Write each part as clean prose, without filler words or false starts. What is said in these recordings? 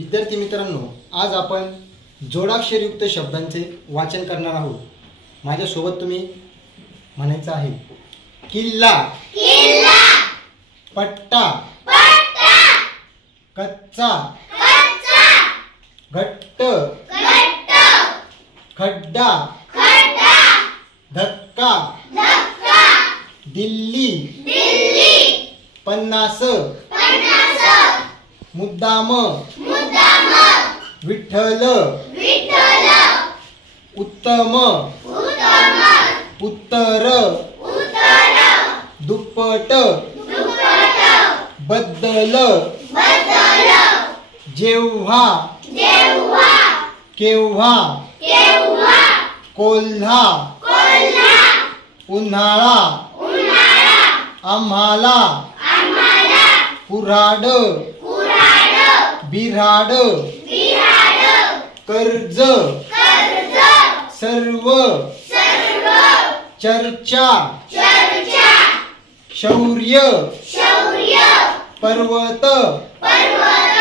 विद्यार्थी मित्रांनो, आज आपण जोडाक्षरयुक्त शब्दांचे वाचन करणार आहोत। माझ्यासोबत तुम्ही म्हणायचं आहे किल्ला, किल्ला, पट्टा, पट्टा, कच्चा, कच्चा, घट्ट, घट्ट, खड्डा, खड्डा, धक्का, धक्का, दिल्ली, दिल्ली, 50, 50, मुद्दाम, मुद्दाम, विठ्ठल, विठ्ठल, उत्तम, उत्तम, उत्तर, उत्तर, दुप्पट, दुप्पट, बद्दल, बदल, जेव्हा, जेव्हा, केव्हा, केव्हा, कोल्हा, कोल्हा, उन्हाळा, उन्हाळा, आम्हाला, आम्हाला, कुऱ्हाड, कुऱ्हाड, बिऱ्हाड, बिऱ्हाड, कर्ज, कर्ज, सर्व, सर्व, चर्चा, चर्चा, शौर्य, शौर्य, पर्वत, पर्वत,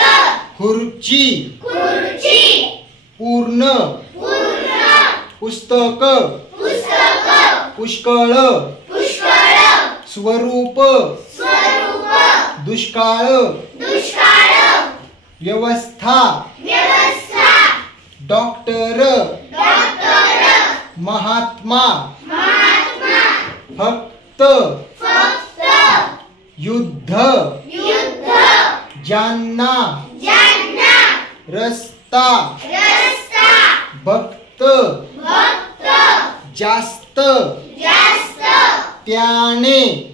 खुर्ची, खुर्ची, पूर्ण, पूर्ण, पुस्तक, पुस्तक, पुष्कळ, पुष्कळ, स्वरूप, स्वरूप, दुष्काळ, दुष्काळ, व्यवस्था, व्यवस्था, डॉक्टर, डॉक्टर, महात्मा, महात्मा, फक्त, फक्त, युद्ध, युद्ध, ज्यांना, ज्यांना, रस्ता, रस्ता, भक्त, भक्त, जास्त, जास्त, त्याने,